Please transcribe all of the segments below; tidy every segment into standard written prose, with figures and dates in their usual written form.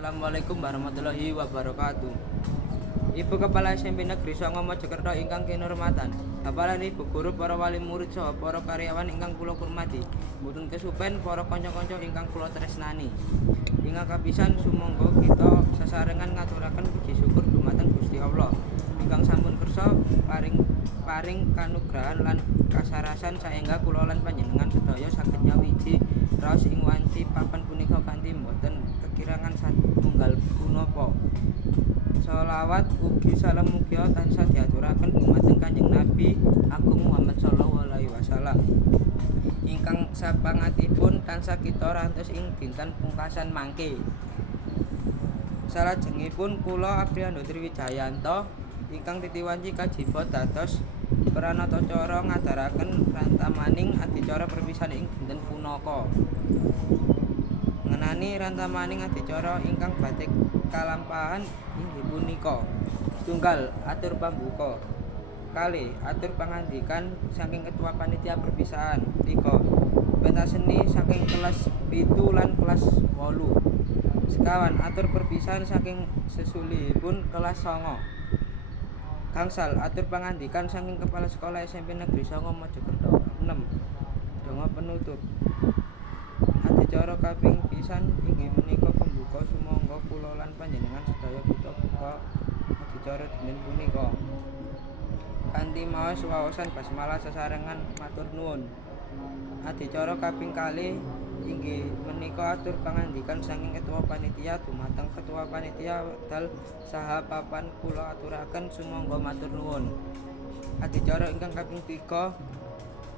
Assalamualaikum warahmatullahi wabarakatuh. Ibu Kepala SMP Negeri Songo Mojokerto ingkang kinurmatan, Bapak Ibu guru, para wali murid saha para karyawan ingkang kula hormati, mboten kesupen para kanca-kanca ingkang kula tresnani. Ingkang kapisan sumangga kita sesarengan ngaturaken puji syukur dumateng Gusti Allah ingkang sampun kersa paring kanugrahan lan kasarasan saengga kula lan panjenengan sedaya saged nyawiji raos ing wanci papan punika kanthi mboten kekirangan satunggal punapa. Sholawat ugi salam mugia tansah diaturaken dumateng Kanjeng Nabi Agung Muhammad sallallahu alaihi wasallam ingkang sapangatipun tansah kita rantos ing dinten pungkasan mangke. Salajengipun kula Apriando Triwijayanto ingkang titiwanci kajibot dados pranatacara ngadharaken rantamaning adicara perpisahan ing dinten punaka. Ngenani rantamaning adicara ingkang badhe kalampahan inggih punika: setunggal atur pambuka, kalih atur pangandikan saking ketua panitia perpisahan, 3 pentas seni saking kelas 7 lan kelas 8, sekawan atur perpisahan saking sesulihipun kelas 9, gangsal atur pangandikan saking kepala sekolah SMP Negeri Songo Mojokerto, 6 donga penutup. Adicara kaping pisan inggih menika pembuka sumangga kula lan panjenengan sedaya kita buka adicara dinten punika kanthi maos waosan basmalah sesarengan matur nuwun. Adicara kaping kalih inggih menika atur pangandikan saking ketua panitia dumateng ketua panitia wekdal saha papan kula aturaken sumangga matur nuwun. Adicara ingkang kaping 3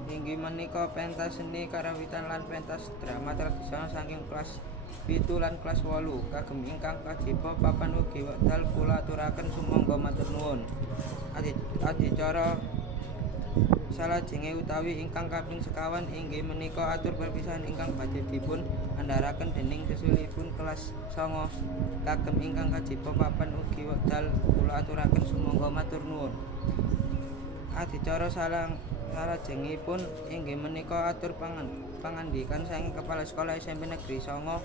inggih menika pentas seni karawitan lan pentas drama tradisional saking kelas 7 lan kelas 8 kagem ingkang kajiba papan ugi wekdal kula aturaken sumangga matur nuwun. Adicara salajenge utawi ingkang kaping sekawan inggih menika atur perpisahan ingkang badhe dipun andharaken dening sesulihipun kelas 9 kagem ingkang kajiba papan ugi wekdal kula aturaken sumangga matur nuwun. Adicara salajengipun inggih menika atur pangandikan saking kepala sekolah SMP Negeri Songo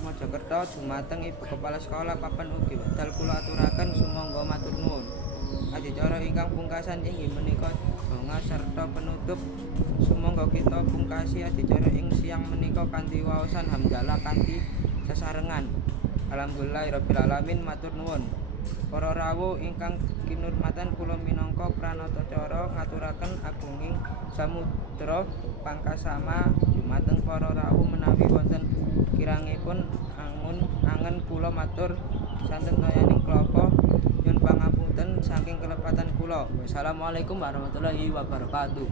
Mojokerto dumateng Ibu Kepala Sekolah papan ugi wekdal kula aturaken sumangga matur nuwun. Adicara ingkang pungkasan inggih menika donga sarta penutup. Sumangga kita pungkasi adicara ing siang menika kanthi waosan hamdalah kanthi sesarengan. Alhamdulillahirabbil alamin, matur nuwun. Para rawuh ingkang kinurmatan, kula minangka pranatacara ngaturaken agunging samudra pangkasama dumateng para rawuh menawi wonten kirangipun angen kula matur santen toyaning klapa nyuwun pangapunten saking kelepatan kula. Wassalamualaikum warahmatullahi wabarakatuh.